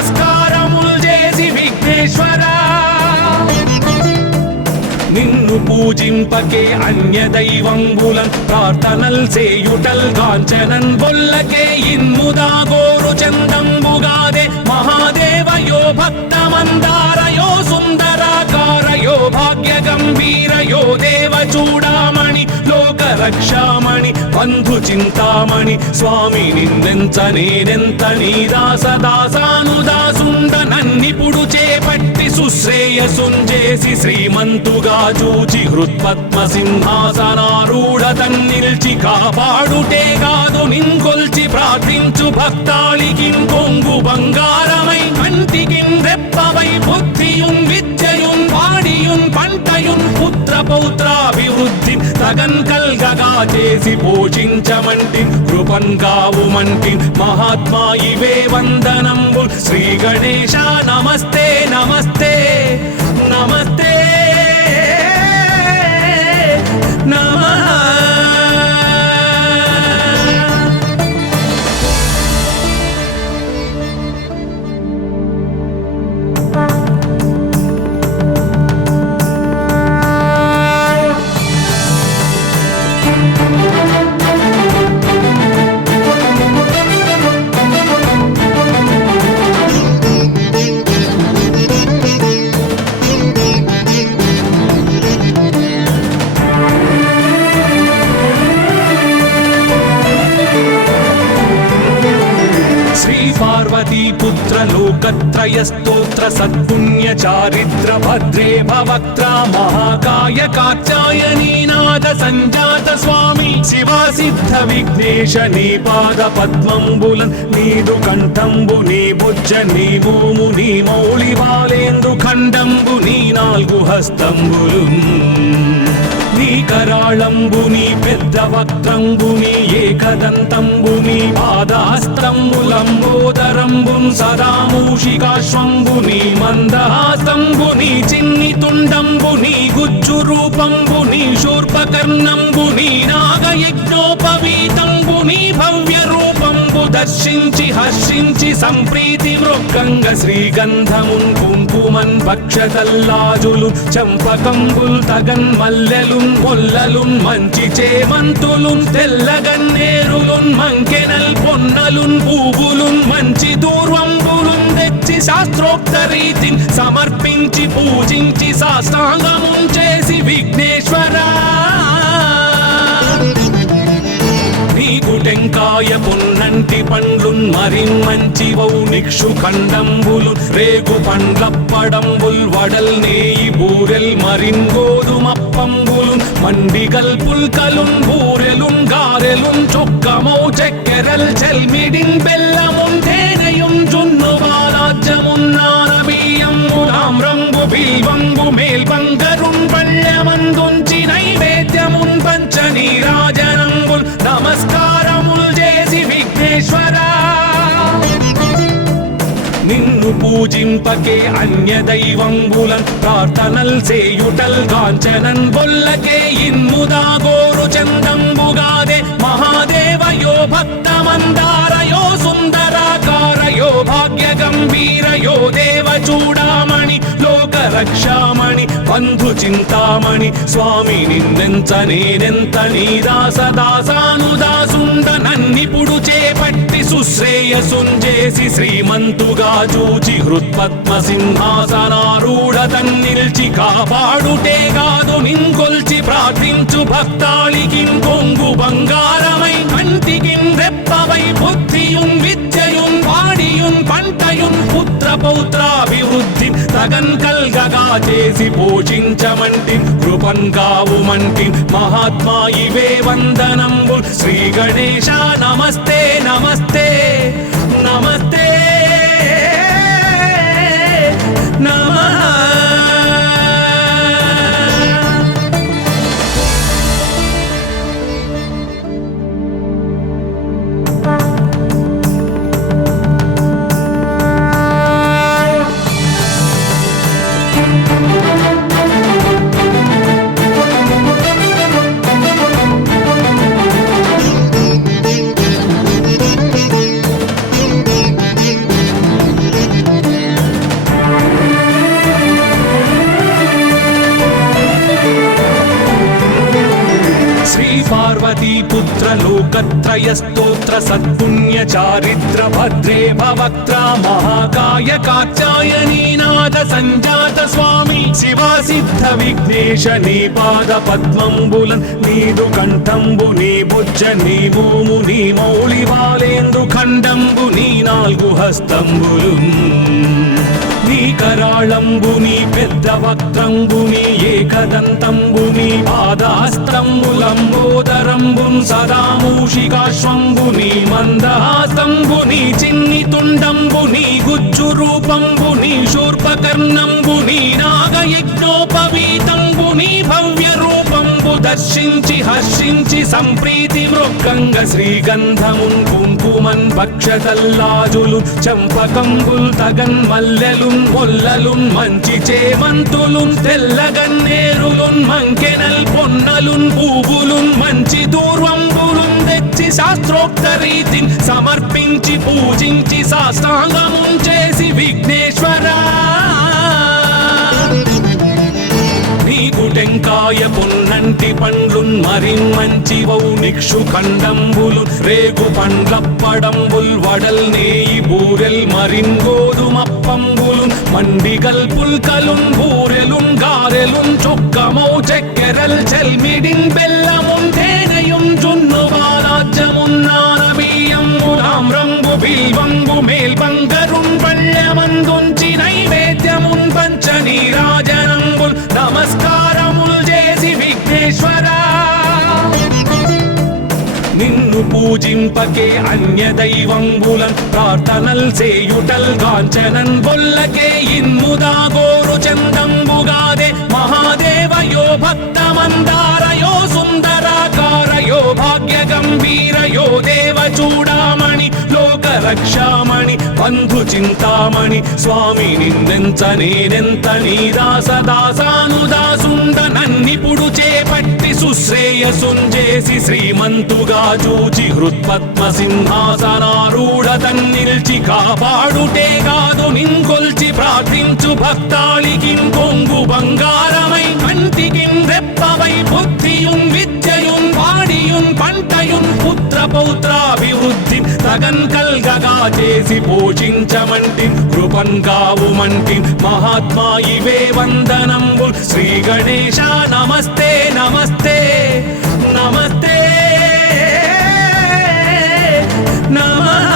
నమస్కారముల్ చేసి విఘ్నేశ్వరా నిన్ను పూజింపకే అన్య దైవంబులన్ ప్రార్థనల్ సేయుటల్ కాంచనన్ బొల్లకే ఇన్ముదాగోరు చందంబుగాదే మహాదేవయో భక్తమందారయో సుందరాకారయో భాగ్య గంభీరయో దేవ చూడామణి లోక రక్షామణి బంధు చింతామణి స్వామి నిన్నెంత నేనెంత నీ దాసదాసానుదాసుండ నన్నిపుడు చేపట్టి సుశ్రేయసుంజేసి శ్రీమంతుగా చూచి హృత్పద్మ సింహాసనారూఢ తన్నిల్చి కాపాడుటే కాదు నింకొల్చి ప్రార్థించు భక్తాళికిన్ కొంగు బంగారమై కంటికిన్ రెప్పవై బుద్ధియున్ విద్యయున్ వాడియున్ పంటయున్ పుత్ర పౌత్రాభివృద్ధి తగన్ కల్గగా చేసి పోషించమంటి కృపన్ కావుమంటి మహాత్మా ఇవే వందనంబు శ్రీ గణేశ నమస్తే నమస్తే నమస్తే నమః పార్వతీపుత్ర లోకత్రయ స్తోత్ర సత్పుణ్య చారిత్ర భద్రే భవక్త్ర మహాకాయ కాత్యాయనీనాథ సంజాత స్వామి శివా సిద్ధ విఘ్నేశ నీ పాద పద్మంబులన్ నీదు కంఠంబు నీ బుజ్జ నీ భూము నీ మౌళి బాలేందు ఖండంబు నీ నాలుగు హస్తంబులు నీ కరాళంబుని పెద్ద వక్త్రంబుని ఏకదంతంబుని పాదహస్తంబులంబోదరంబున్ సదా మూషికాశ్వంబుని మందహాసంబుని చిన్ని తుండంబుని గుజ్జు రూపంబుని శూర్పకర్ణంబుని నాగయజ్ఞోపవీతంబుని భవ్య రూపంబు దర్శించి హర్షించి సంప్రీతి మృక్కంగ శ్రీగంధమున్ కుంకుమన్ భక్షతల్లాజులు చంపకంబుల్ తగన్ మల్లెలున్ మొల్లలున్ మంచి చేమంతులున్ తెల్లగన్నేరులున్ మంకెనల్ పొన్నలున్ పూవులున్ మంచి దూర్వంబులున్ తెచ్చి శాస్త్రోక్త రీతిని సమర్పించి పూజించి సాష్టాంగమున్ చేసి విఘ్నేశ్వరా నీకు టెంకాయ పొన్నంటి పండ్లున్ మరిన్మంచివౌ నిక్షు ఖండంబులు రేగు పండ్లప్పడంబుల్ వడల్ నేయి బూరెల్ మరిన్ గోధుమప్పంబులు మండిగల్ పుల్కలున్ బూరెలున్ గారెలున్ చొక్కమౌ చెక్కెరల్ చెల్మిడిన్ బెల్లమున్ తేనెయున్ జున్ను బాలాజ్యమున్ నానబియ్యంబు తామ్రంబు బిల్వంబు మేల్బంగరున్ పళ్ళెమందుంచి నైవేద్యమున్ పంచ నీరాజనంబుల్ నమస్కారముల్ చేసి విఘ్నేశ్వరా నిన్ను పూజింపకే అన్య దైవంబులన్ ప్రార్థనల్ సేయుటల్ కాంచనన్ బొల్లకే ఇన్ముదాగోరు చందంబుగాదే మహాదేవయో భక్తమందారయో సుందరాకారయో భాగ్య గంభీరయో దేవ చూడామణి లోక రక్షామణి బంధు చింతామణి స్వామి నిన్నెంత నేనెంత నీ దాసదాసానుదాసుండ నన్నిపుడు చేపట్టి సుశ్రేయసుంజేసి శ్రీమంతుగా చూచి హృత్పద్మ సింహాసనారూఢ తన్నిల్చి కాపాడుటే కాదు నింకొల్చి ప్రార్థించు భక్తాళికిన్ కొంగు బంగారమై కంటికిన్ రెప్పవై బుద్ధియున్ విద్యయున్ వాడియున్ పంటయున్ పుత్ర పౌత్రాభివృద్ధి తగన్ కల్గగా చేసి పోషించమంటి కృపన్ కావుమంటి మహాత్మా ఇవే వందనంబు శ్రీ గణేశ నమస్తే నమస్తే నమస్తే నమః లోకత్రయస్తోత్ర సత్పుణ్య చారిత్ర భద్రే భవక్త్ర మహాకాయ కాత్యాయనీనాథ సంజాత స్వామి శివా సిద్ధ విఘ్నేశ నీ పాద పద్మంబులన్ నీదు కంఠంబు నీ బుజ్జ నీ భూము నీ మౌళి వాలేందు ఖండంబు నీ నాలుగు హస్తంబులు నీ కరాళంబు నీ పెద్ద వక్త్రంబు నీ ఏకదంతంబు నీ పాదహస్తంబులంబోదరంబు సదా మూషికాశ్వంబు నీ మందహాసంబు నీ చిన్ని తుండంబు నీ గుజ్జు రూపంబు నీ శూర్పకర్ణంబు నీ నాగయజ్ఞోపవీతంబు నీ భవ్య రూపంబు దర్శించి హర్షించి సంప్రీతి మృక్కంగ శ్రీగంధమున్ కుంకుమన్ భక్షతల్లాజులు చంపకంబుల్ తగన్ మల్లెలున్ మొల్లలున్ మంచి చేమంతులున్ తెల్లగన్నేరులున్ మంకెనల్ పొన్నలున్ పూవులున్ మంచి దూర్వంబులున్ తెచ్చి శాస్త్రోక్త రీతిని సమర్పించి పూజించి సాష్టాంగమున్ చేసి విఘ్నేశ్వరా నీకు టెంకాయ పొన్నంటి పండ్లున్ మరిన్మంచివౌ నిక్షు ఖండంబులు రేగు పండ్లప్పడంబుల్ వడల్ నేయి బూరెల్ మరిన్ గోధుమప్పంబులు మండిగల్ పుల్కలున్ బూరెలున్ గారెలున్ చొక్కమౌ చెక్కెరల్ చెల్మిడిన్ బెల్లమున్ తేనెయున్ జున్ను బాలాజ్యమున్ నానబియ్యంబులామ్రంబు బిల్వంబు మేల్బంగరున్ పళ్ళెమందుంచి నైవేద్యమున్ పంచ నీరాజనంబుల్ నమస్కారముల్ చేసి విఘ్నేశ్వరా నిన్ను పూజింపకే అన్య దైవంబులన్ ప్రార్థనల్ సేయుటల్ గాంచనన్ బొల్లకే ఇన్ముదా గోరు చందంబుగాదే మహాదేవయో భక్తమందారయో సుందరాకారయో భాగ్య గంభీరయో దేవ చూడామణి లోక రక్షామణి బంధు చింతామణి స్వామి నిన్నెంత నేనెంత నీ దాసదాసానుదాసుండ నన్నిపుడు చేపట్టి సుశ్రేయసుంజేసి శ్రీమంతుగా చూచి హృత్పద్మ సింహాసనారూఢ తన్నిల్చి కాపాడుటే కాదు నింకొల్చి ప్రార్థించు భక్తాళికిన్ కొంగు బంగారమై కంటికిన్ రెప్పవై బుద్ధియున్ విద్యయున్ వాడియున్ పంటయున్ పుత్ర పౌత్రాభివృద్ధి తగన్ కల్గగా చేసి పోషించమంటి కృపన్ కావుమంటి మహాత్మా ఇవే వందనంబు శ్రీ గణేశ నమస్తే నమస్తే నమస్తే నమః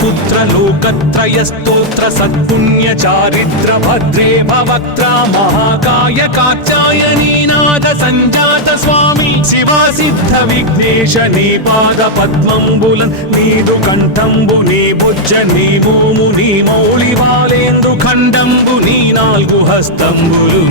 పుత్ర లోకత్రయ స్తోత్ర సత్పుణ్య చారిత్ర భద్రే భవక్త్ర మహాకాయ కాత్యాయనీనాథ సంజాత స్వామి శివా సిద్ధ విఘ్నేశ నీ పాద పద్మంబులన్ నీదు కంఠంబు నీ బుజ్జ నీ భూము నీ మౌళి వాలేందు ఖండంబు నీ నాలుగు హస్తంబులు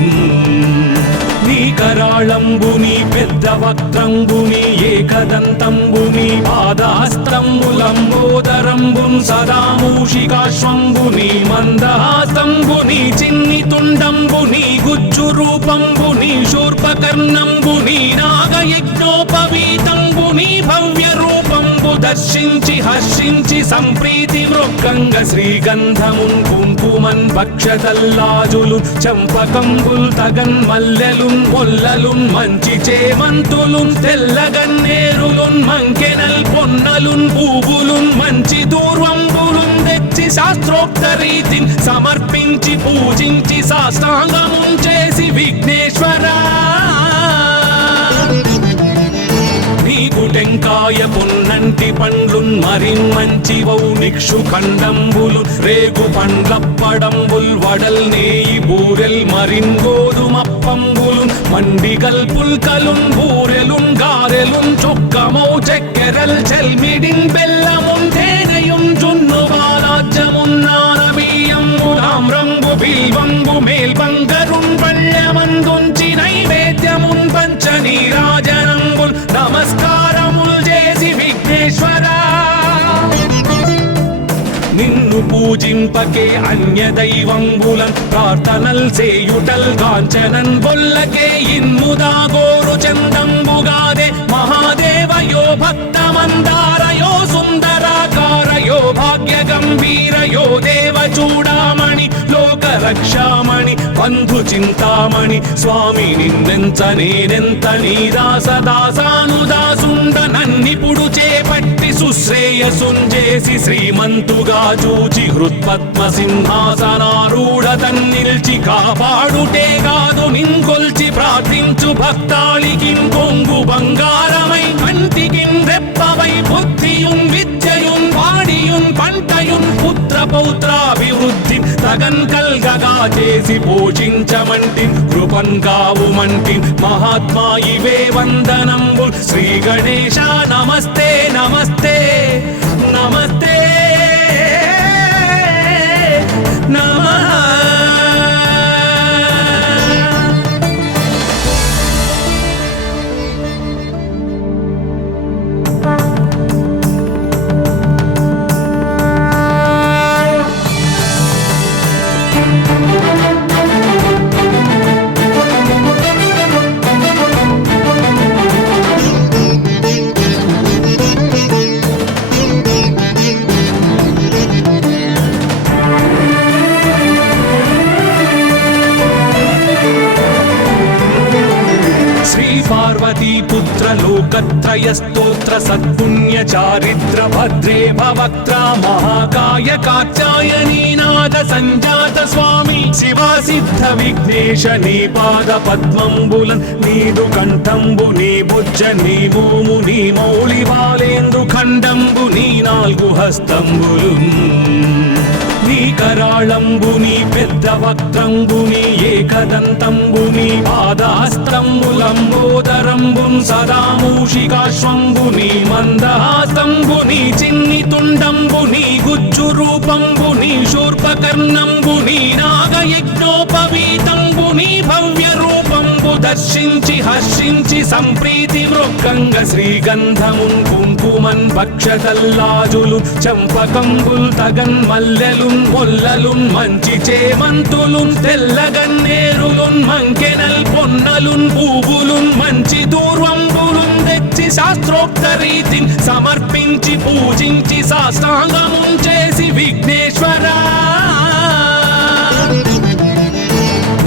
నీ కరాళంబు నీ పెద్ద వక్త్రంబు నీ ఏకదంతంబు నీ పాదహస్తంబులంబోదరంబు సదా మూషికాశ్వంబు నీ మందహాసంబు నీ చిన్ని తుండంబు నీ గుజ్జు రూపంబు నీ శూర్పకర్ణంబు నీ నాగయజ్ఞోపవీతంబు నీ భవ్య రూపంబు దర్శించి హర్షించి సంప్రీతి మృక్కంగ శ్రీగంధమున్ కుంకుమన్ భక్షతల్లాజులు చంపకంబుల్ తగన్ మల్లెలున్ మొల్లలున్ మంచి చేమంతులున్ తెల్లగన్నేరులున్ మంకెనల్ పొన్నలున్ పూవులున్ మంచి దూర్వంబులున్ తెచ్చి శాస్త్రోక్త రీతిని సమర్పించి పూజించి సాష్టాంగమున్ చేసి విఘ్నేశ్వరా నీకు టెంకాయ పొన్నంటి పండ్లున్ మరిన్మంచివౌ నిక్షు ఖండంబులు రేగు పండ్లప్పడంబుల్ వడల్ నేయి బూరెల్ మరిన్ గోధుమప్పంబులు మండిగల్ పుల్కలున్ బూరెలున్ గారెలున్ చొక్కమౌ చెక్కెరల్ చెల్మిడిన్ బెల్లమున్ తేనెయున్ జున్ను బాలాజ్యమున్ నానబియ్యంబులామ్రంబు బిల్వంబు మేల్బంగరున్ పళ్ళెమందున్ నమస్కారముల్ చేసి విఘ్నేశ్వరా నిన్ను పూజింపకే అన్య దైవంబులన్ ప్రార్థనల్ చేయుటల్ కాంచనన్ బొల్లకే ఇన్ముదా గోరు చందంబుగాదే మహాదేవయో భక్తమందారయో సుందరాకారయో భాగ్య గంభీరయో దేవ చూడామణి లోక రక్షామణి బంధు చింతామణి స్వామి నిన్నెంత నేనెంత నీ దాసదాసానుదాసుండ నన్నిపుడు చేపట్టి సుశ్రేయసుంజేసి శ్రీమంతుగా చూచి హృత్పద్మ సింహాసనారూఢ తన్నిల్చి కాపాడుటే కాదు నింకొల్చి ప్రార్థించు భక్తాళికిం కొంగు బంగారమై కంటికిం రెప్పవై బుద్ధియున్ విద్యయున్ వాడియున్ పంటయున్ పుత్ర పౌత్రాభివృద్ధి తగన్ కల్గగా చేసి పోషించమంటి కృపన్ కావుమంటి మహాత్మా ఇవే వందనంబు శ్రీ గణేశ నమస్తే నమస్తే నమస్తే నమః పార్వతీపుత్ర లోకత్రయ స్తోత్ర సత్పుణ్య చారిత్ర భద్రే భవక్త్ర మహాకాయ కాత్యాయనీనాథ సంజాత స్వామి శివా సిద్ధ విఘ్నేశ నీ పాద పద్మంబులన్ నీదు కంఠంబు నీ బుజ్జ నీ భూము నీ మౌళి బాలేందు ఖండంబు నీ నాలుగు హస్తంబులు నీ కరాళంబుని పెద్ద వక్త్రంబుని ఏకదంతంబుని పాదాస్తంబులంబోదరంబున్ సదా మూషికాశ్వంబుని మందహాస్తంబుని చిన్ని తుండంబుని గుజ్జు రూపంబుని శూర్పకర్ణంబుని నాగయజ్ఞోపవీతంబుని భవ్య రూపంబు దర్శించి హర్షించి సంప్రీతి వృక్కంగ శ్రీగంధమున్ కుంకుమన్ భక్షతల్లాజులు చంపకంబుల్ తగన్ మల్లెలు మొల్లలున్ మంచి చేమంతులున్ తెల్లగన్నేరులున్ మంకెనల్ పొన్నలున్ పూవులున్ మంచి దూర్వంబులున్ తెచ్చి శాస్త్రోక్త రీతిని సమర్పించి పూజించి సాష్టాంగమున్ చేసి విఘ్నేశ్వరా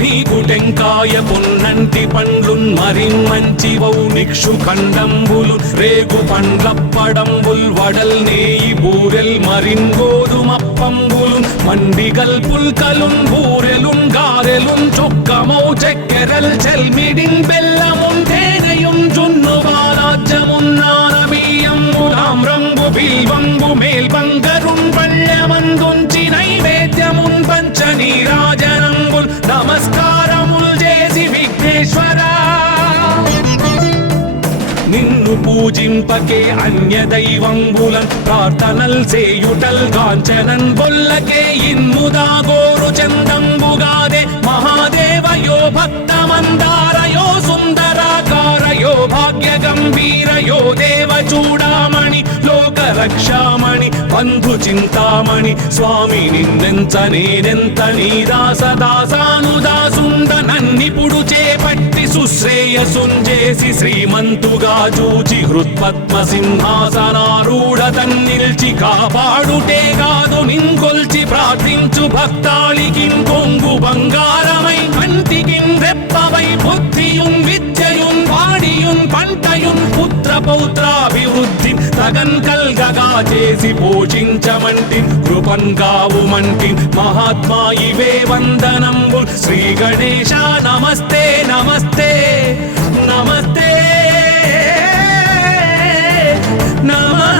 నీకు టెంకాయ పొన్నంటి పండ్లున్ మరిన్మంచివౌ నిక్షు ఖండంబులు రేగు పండ్లప్పడంబుల్ వడల్ నేయి బూరెల్ మరిన్ గోధుమప్పంబులు మండిగల్ పుల్కలున్ బూరెలున్ గారెలున్ చొక్కమౌ చక్కెరల్ చెల్మిడిన్ బెల్లమున్ తేనెయున్ జున్ను బాలాజ్యమున్ నానబియ్యంబులామ్రంబు బిల్వంబు మేల్బంగరున్ పళ్ళమందుంచి నైవేద్యమున్ పంచ నీరాజనంబుల్ నమస్కారముల్ చేసి విఘ్నేశ్వరా నిన్ను పూజింపకే అన్య దైవంబులన్ ప్రార్థనల్ చేయుటల్ కాంచనన్ బొల్లకే ఇన్ముదా గోరు చందంబుగాదే మహాదేవయో భక్తమందారయో సుందరాకారయో భాగ్య గంభీరయో దేవ చూడామణి లోక రక్షామణి బంధు చింతామణి స్వామి నిన్నెంత నేనెంత నీ దాసదాసానుదాసుండ నన్నిపుడు చేపట్టి సుశ్రేయసుంజేసి శ్రీమంతుగా చూచి హృత్పద్మ సింహాసనారూఢ తన్నిల్చి కాపాడుటే కాదు నింకొల్చి ప్రార్థించు భక్తాళికిం కొంగు బంగారమై కంటికిం రెప్పవై బుద్ధియున్ విద్యయున్ వాడియున్ పంటయున్ పుత్ర పౌత్రాభివృద్ధి తగన్ కల్గగా చేసి పోషించమంటి కృపన్ కావుమంటి మహాత్మా ఇవే వందనంబు శ్రీ గణేశ నమస్తే నమస్తే నమస్తే నమః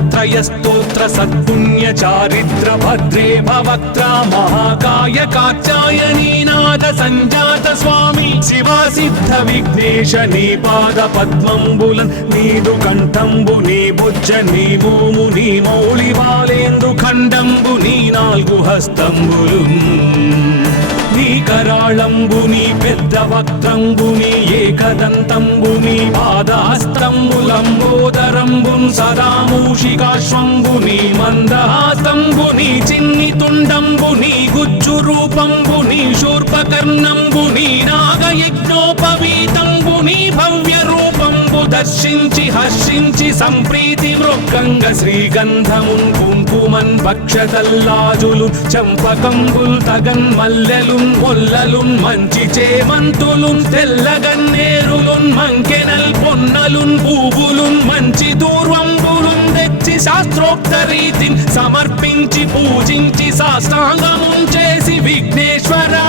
लोकत्रयस्तोत्र सत्पुण्य चारित्र भद्रे भवक्त्र महाकाय कात्यायनीनाथ संजात स्वामी शिवा सिद्ध विघ्नेश नी पाद पद्मंबुलन् नीदु कंठंबु नी बुज्ज नी भूमु नी मौళి బాలేందు ఖండంబు నీ నాలుగు హస్తంబులున్ నీ కరాళంబు నీ పెద్ద వక్త్రంబు నీ ఏకదంతంబు నీ పాదహస్తంబులంబోదరంబున్ సదా మూషికాశ్వంబు నీ మందహాస్తంబు నీ చిన్ని తుండంబు నీ గుజ్జు రూపంబు నీ శూర్పకర్ణంబు నీ నాగయజ్ఞోపవీతంబు నీ భవ్య రూపంబు దర్శించి హర్షించి సంప్రీతి మృక్కంగ శ్రీగంధమున్ కుంకుమన్ భక్షతల్లాజులు చంపకంబుల్ తగన్ మల్లెలున్ మొల్లలున్ మంచి చేమంతులున్ తెల్లగన్నేరులున్ మంకెనల్ పొన్నలున్ పూవులున్ మంచి దూర్వంబులున్ తెచ్చి శాస్త్రోక్త రీతిని సమర్పించి పూజించి సాష్టాంగమున్ చేసి విఘ్నేశ్వరా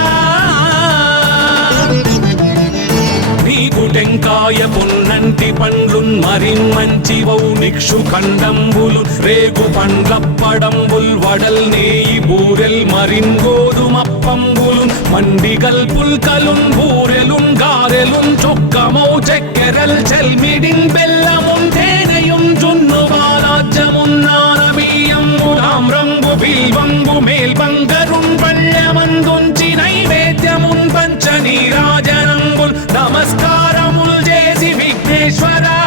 నీకు టెంకాయ పొన్నంటి పండ్లున్ మరిన్మంచివౌ నిక్షు ఖండంబులు రేగు పండ్లప్పడంబుల్ వడల్ నేయి బూరెల్ మరిన్ గోధుమప్పంబులున్ మండిగల్ పుల్కలున్ బూరెలున్ గారెలున్ చొక్కమౌ చెక్కెరల్ చెల్మిడిన్ బెల్లమున్ తేనెయున్ జున్ను బాలాజ్యమున్ నానబియ్యంబు తామ్రంబు బిల్వంబు మేల్బంగరున్ పళ్ళమందుంచి నైవేద్యమున్ పంచ నీరాజనంబుల్ నమస్కారముల్ చేసి విఘ్నేశ్వరా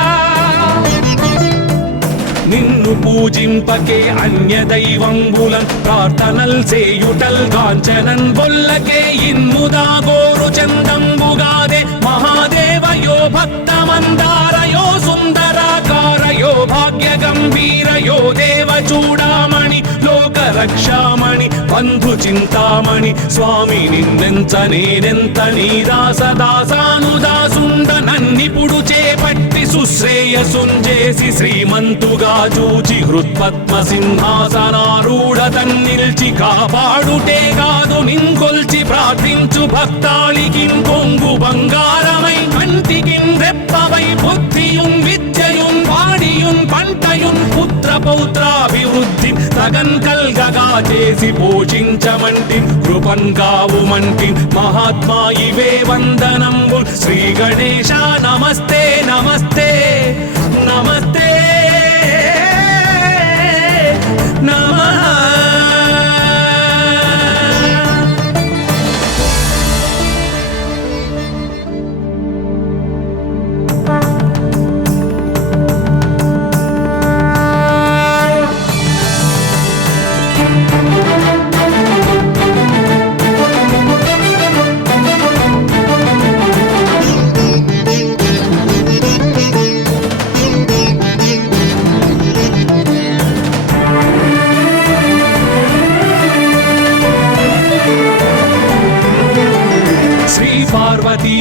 నిన్ను పూజింపకే అన్య దైవంబులన్ ప్రార్థనల్ సేయుటల్ కాంచనన్ బొల్లకే ఇన్ముదా గోరు చందంబుగాదే మహాదేవయో భక్తమందారయో సుందరాకారయో భాగ్య గంభీరయో దేవ చూడామణి లోక రక్షామణి బంధు చింతామణి స్వామి నిన్నెంత నేనెంత నీ దాసదాసానుదాసుండ నన్నిపుడు చేపట్టి సుశ్రేయసుంజేసి శ్రీమంతుగా చూచి హృత్పద్మ సింహాసనారూఢ తన్నిల్చి కాపాడుటే కాదు నింకొల్చి ప్రార్థించు భక్తాళికిన్ కొంగు బంగారమై కంటికిన్ రెప్పవై బుద్ధియున్ విద్యయున్ వాడియున్ పంటయున్ పుత్ర పౌత్రాభివృద్ధి తగన్ కల్గగా చేసి పోషించమంటి కృపన్ కావుమంటి మహాత్మా ఇవే వందనంబు శ్రీ గణేశ నమస్తే నమస్తే నమస్తే నమః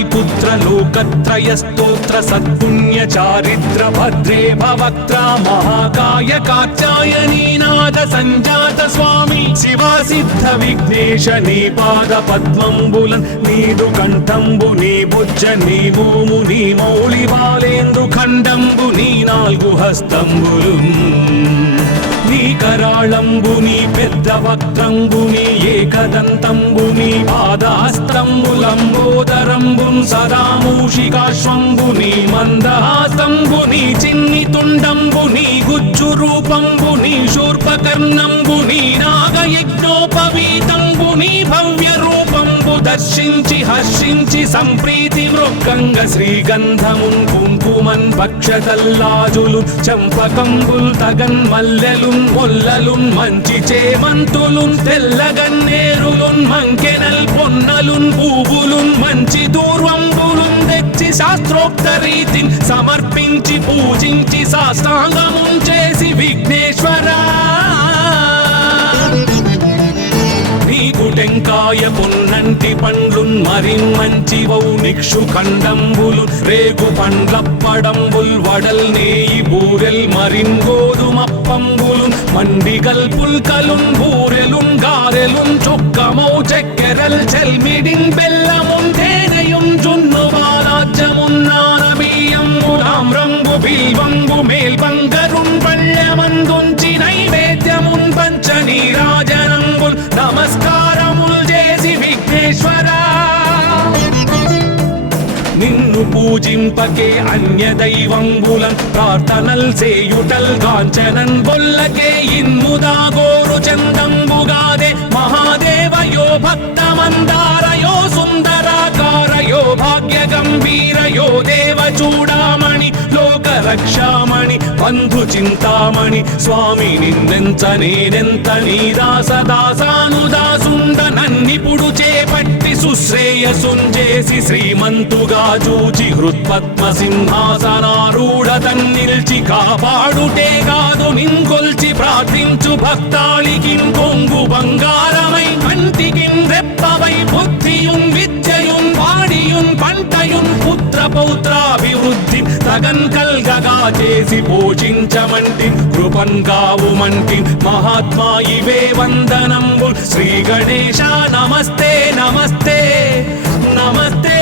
पुत्र लोकत्रय स्तोत्र सत्पुण्य चारित्र भद्रे भवक्त्र महाकाय कात्यायनीनाथ संजात स्वामी शिवा सिद्ध विघ्नेश नी पाद पद्मंबुलन् नीदु कंठंबु नी बुज्ज नी भूमु नी मौళి బాలేందు ఖండంబు నీ నాలుగు హస్తంబులున్ నీ కరాళంబు నీ పెద్ద వక్త్రంబు నీ ఏకదంతంబు నీ పాదహస్తంబులంబోదరంబున్ సదా మూషికాశ్వంబు నీ మందహాస్తంబు నీ చిన్ని తుండంబు నీ గుజ్జు రూపంబు నీ శూర్పకర్ణంబు నీ నాగయజ్ఞోపవీతంబు నీ భవ్య రూపంబు దర్శించి హర్షించి సంప్రీతి మృక్కంగ శ్రీగంధమున్ కుంకుమన్ భక్షతల్లాజులు చంపకంబుల్ తగన్ మల్లెలున్ మొల్లలున్ మంచి చేమంతులున్ తెల్లగన్నేరులున్ మంకెనల్ పొన్నలున్ పూవులున్ మంచి దూర్వంబులున్ తెచ్చి శాస్త్రోక్త రీతిని సమర్పించి పూజించి సాష్టాంగమున్ చేసి విఘ్నేశ్వరా నీకు టెంకాయ పొన్నంటి పండ్లున్ మరిన్మంచివౌ నిక్షు ఖండంబులు రేగు పండ్లప్పడంబుల్ వడల్ నేయి బూరెల్ మరిన్ గోధుమప్పంబులు మండిగల్ పుల్కలున్ బూరెలున్ గారెలున్ చొక్కమౌ చెక్కెరల్ చెల్మిడిన్ బెల్లమున్ తేనెయున్ జున్ను బాలాజ్యమున్ నానబియ్యంబు తామ్రంబు బిల్వంబు మేల్బంగరున్ పళ్ళమందు పూజింపకే అన్య దైవంబులన్ ప్రార్థనల్ సేయుటల్ కాంచనన్ బొల్లకే ఇన్ముదా గోరు చందంబుగాదే మహాదేవయో భక్తమందారయో సుందరాకారయో భాగ్య గంభీరయో దేవ చూడామణి లోక రక్షామణి బంధు చింతామణి స్వామి నిన్నెంత నేనెంత నీ దాసదాసానుదాసుండ నన్నిపుడు చేపట్టి సుశ్రేయసుంజేసి శ్రీమంతుగా చూచి హృత్పద్మ సింహాసనారూఢ తన్నిల్చి కాపాడుటే కాదు నింకొల్చి ప్రార్థించు భక్తాళికిన్ కొంగు బంగారమై కంటికిన్ రెప్పవై బుద్ధియున్ విద్యయున్ వాడియున్ పంటయున్ పుత్ర పౌత్రాభివృద్ధి తగన్ కల్గగా చేసి పోషించమంటి కృపన్ కావుమంటి మహాత్మా ఇవే వందనంబు శ్రీ గణేశ నమస్తే నమస్తే నమస్తే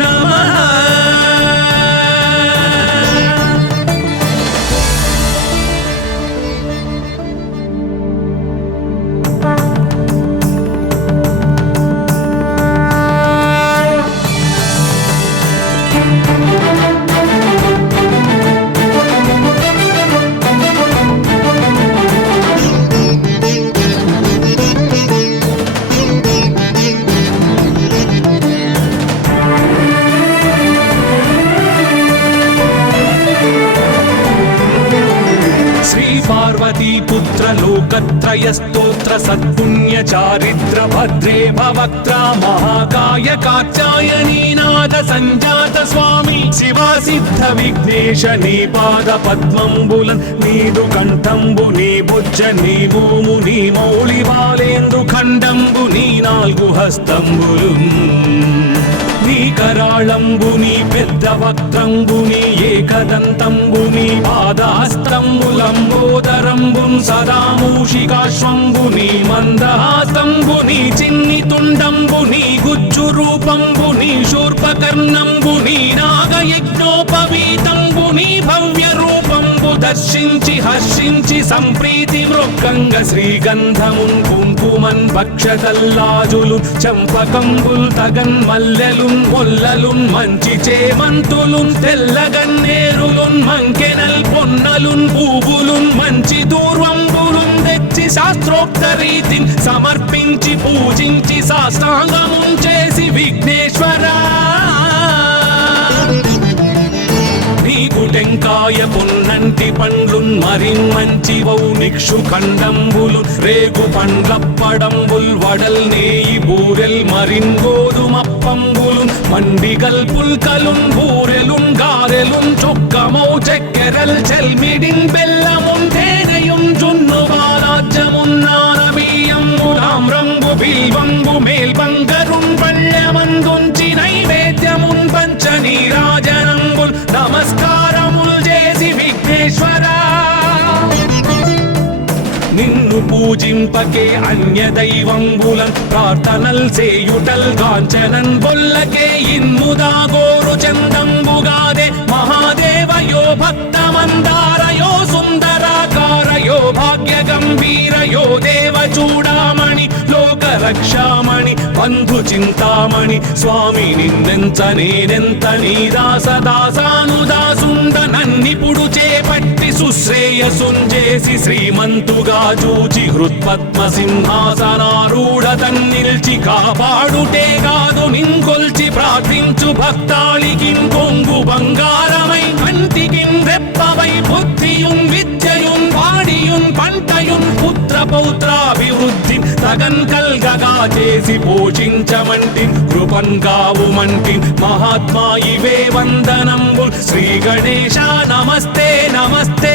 నమః. పార్వతీపుత్ర లోకత్రయ స్తోత్ర సత్పుణ్య చారిత్ర భద్రే భవక్త్ర మహాకాయ కాత్యాయనీనాథ సంజాత స్వామి శివా సిద్ధ విఘ్నేశ నీ పాద పద్మంబులన్ నీదు కంఠంబు నీ బుజ్జ నీ భూము నీ మౌళి బాలేందు ఖండంబు నీ నాలుగు హస్తంబులు నీ కరాళంబుని పెద్ద వక్త్రంబుని ఏకదంతంబుని పాదహస్తంబులంబోదరంబున్ సదా మూషికాశ్వంబుని మందహాసంబుని చిన్ని తుండంబుని గుజ్జు రూపంబుని శూర్పకర్ణంబుని నాగయజ్ఞోపవీతంబుని భవ్య రూపంబు దర్శించి హర్షించి సంప్రీతి మృక్కంగ శ్రీగంధమున్ కుంకుమన్ భక్షతల్లాజులు చంపకంబుల్ తగన్ మల్లెలున్ మొల్లలున్ మంచి చేమంతులున్ తెల్లగన్నేరులున్ మంకెనల్ పొన్నలున్ పూవులున్ మంచి దూర్వంబులున్ తెచ్చి శాస్త్రోక్త రీతిని సమర్పించి పూజించి సాష్టాంగమున్ చేసి విఘ్నేశ్వరా నీకు టెంకాయ పొన్నంటి పండ్లున్ మరిన్మంచివౌ నిక్షు ఖండంబులు రేగు పండ్లప్పడంబుల్ వడల్ నేయి బూరెల్ మరిన్ గోధుమప్పంబులు మండిగల్ పుల్కలున్ బూరెలున్ గారెలున్ చొక్కమౌ చక్కెరల్ చెల్మిడిన్ బెల్లమున్ తేనెయున్ జున్ను బాలాజ్యమున్ నానబియ్యంబు తామ్రంబు బిల్వంబు మేల్బంగరున్ పళ్ళమందుంచి నైవేద్యమున్ పంచ నీరాజనంబుల్ నమస్కారముల్ చేసి విఘ్నేశ్వరా నిన్ను పూజింపకే అన్య దైవంబులన్ ప్రార్థనల్ సేయుటల్ కాంచనన్ బొల్లకే ఇన్ముదా గోరు చందంబుగాదే మహాదేవయో భక్తమందారయో సుందరాకారయో భాగ్య గంభీరయో దేవ చూడామణి లోక రక్షామణి బంధు చింతామణి స్వామి నిన్నెంత నేనెంత నీ దాసదాసానుదాసుండ నన్నిపుడు చేపట్టి సుశ్రేయసుంజేసి శ్రీమంతుగా చూచి హృత్పద్మ సింహాసనారూఢ తన్నిల్చి కాపాడుటే కాదు నింకొల్చి ప్రార్థించు భక్తాళికిన్ కొంగు బంగారమై కంటికిన్ రెప్పవై బుద్ధియున్ విద్యయున్ వాడియున్ పంటయున్ పుత్ర పౌత్రాభివృద్ధి తగన్ కల్గగా చేసి పోషించమంటి కృపన్ కావుమంటి మహాత్మా ఇవే వందనంబు శ్రీ గణేశ నమస్తే నమస్తే